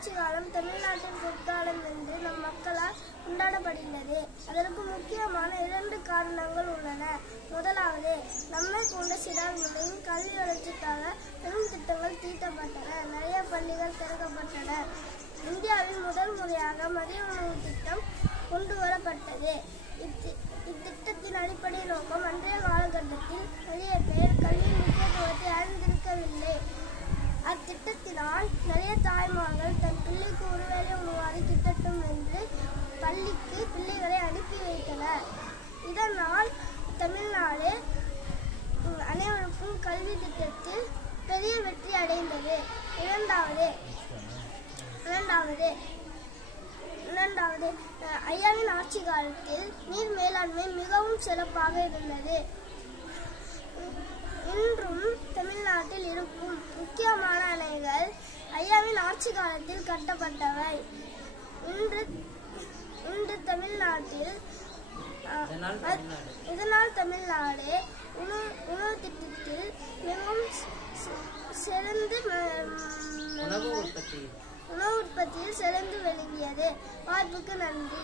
ஆட்சி காலம் தமிழ்நாட்டின் பொற்காலம் என்று நம் மக்களால் கொண்டாடப்படுகிறது. அதற்கு முக்கியமான 2 காரணங்கள் உள்ளன. முதலாவது, நம்மை போன்ற சிறார்களின் கல்வி வளர்ச்சிக்காக பெரும் திட்டங்கள் தீட்டப்பட்டன. நிறைய பள்ளிகள் திறக்கப்பட்டன. இந்தியாவில் முதல் முறையாக மதிய உணவு திட்டம் கொண்டு வரப்பட்டது. இத்திட்டத்தின் அடிப்படை நோக்கம் அன்றைய காலகட்டத்தில் நிறைய பேர் கல்வியின் முக்கியத்துவத்தை அறிந்திருக்கவில்லை. அத்திட்டத்தினால் நிறைய தாய்மார்கள் தன் பிள்ளைக்கு ஒருவேளை உணவாறு கிட்டட்டும் என்று பள்ளிக்கு பிள்ளைகளை அனுப்பி வைத்தனர். இதனால் தமிழ்நாடு அனைவருக்கும் கல்வி திட்டத்தில் பெரிய வெற்றி அடைந்தது. இரண்டாவது ஐயாவின் ஆட்சி காலத்தில் நீர் மேலாண்மை மிகவும் சிறப்பாக இருந்தது. இன்றும் தமிழ்நாட்டில் இருக்கும் முக்கியமான அணைகள் ஐயாவின் ஆட்சி காலத்தில் கட்டப்பட்டவை. இன்று தமிழ்நாட்டில் இதனால் தமிழ்நாடு உணவு திட்டத்தில் மிகவும் சிறந்து உணவு உற்பத்தியில் சிறந்து விளங்கியது. வாய்ப்புக்கு நன்றி.